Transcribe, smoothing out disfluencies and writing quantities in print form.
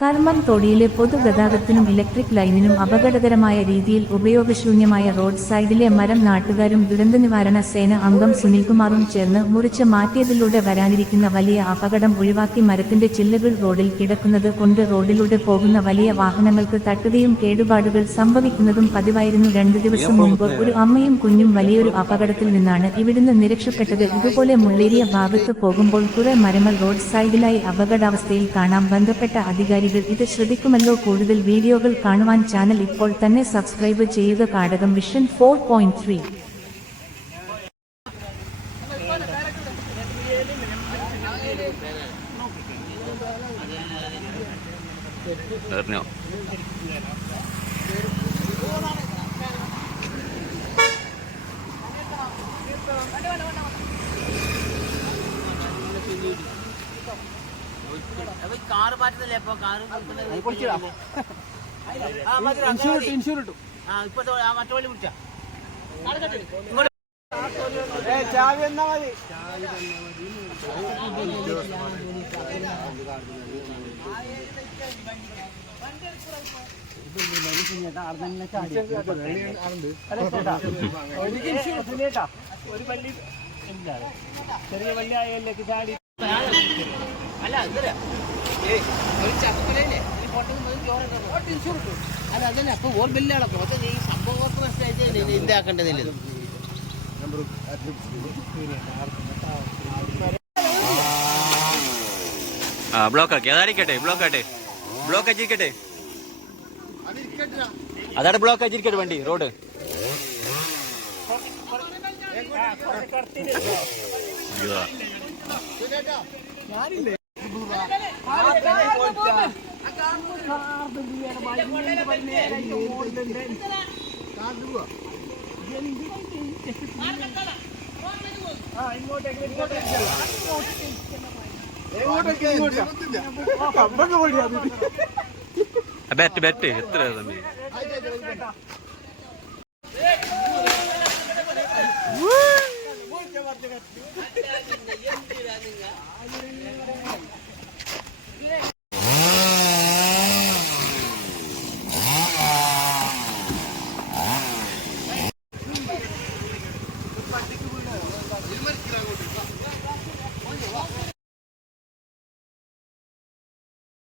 കർമ്മംതോടിയിലെ പൊതുഗതാഗതത്തിനും electric ലൈനിനും അപകടകരമായ രീതിയിൽ ഉപയോഗശൂന്യമായ റോഡ് സൈഡിലെ മരം നാട്ടുകാരും ദുരന്തനിവാരണ സേന അംഗം സുനിൽകുമാറും ചേർന്ന് മുറിച്ച് മാറ്റിയതിലൂടെ വരാനിരിക്കുന്ന വലിയ അപകടം ഒഴിവാക്കി. മരത്തിന്റെ ചില്ലകൾ റോഡിൽ കിടക്കുന്നത് കൊണ്ട് റോഡിലൂടെ പോകുന്ന വലിയ വാഹനങ്ങൾക്ക് തട്ടുകയും കേടുപാടുകൾ സംഭവിക്കുന്നതും പതിവായിരുന്നു. 2 ദിവസം മുൻപ് ഒരു അമ്മയും കുഞ്ഞും വലിയൊരു അപകടത്തിൽ നിന്നാണ് ഇവിടുന്ന് നിരക്ഷപ്പെട്ടത്. ഇതുപോലെ മുള്ളേരിയ ഭാഗത്ത് പോകുമ്പോൾ കുറെ മരങ്ങൾ റോഡ് സൈഡിലായി അപകടാവസ്ഥയിൽ കാണാം. ബന്ധപ്പെട്ട അധികാരികൾ ഇത് ശ്രദ്ധിക്കുമല്ലോ. കൂടുതൽ വീഡിയോകൾ കാണുവാൻ ചാനൽ ഇപ്പോൾ തന്നെ സബ്സ്ക്രൈബ് ചെയ്യുക. കാടകം വിഷൻ 4.3. കാറ് മാറ്റുന്നില്ലേ? ഇപ്പൊ കാറ് ഇൻഷൂർ ഇട്ടു. ഇപ്പൊ മറ്റു വഴി വിളിച്ചാ ചാവി എന്നാ മതി. ഒരു പള്ളി ചെറിയ പള്ളി ആയല്ലേക്ക് ചാടി അല്ല എന്തരാ ഒരു ചക്കരയില്ലേ ഈ ഫോട്ടോ ഇൻഷൂർ ഇട്ടു. അല്ല അതന്നെ അപ്പൊ ഓർ ബില്ലാണ്. അപ്പൊ ഈ സംഭവം നഷ്ടമായിട്ട് ഇന്താക്കേണ്ടതില്ല. ബ്ലോക്ക് ആക്കി അതായിരിക്കട്ടെ. ബ്ലോക്ക് ആട്ടെ. ബ്ലോക്ക് ആക്കിയിരിക്കട്ടെ. അതാണ് ബ്ലോക്ക് ആക്കിയിരിക്കട്ടെ വണ്ടി റോഡ്. ബെറ്റ് എത്ര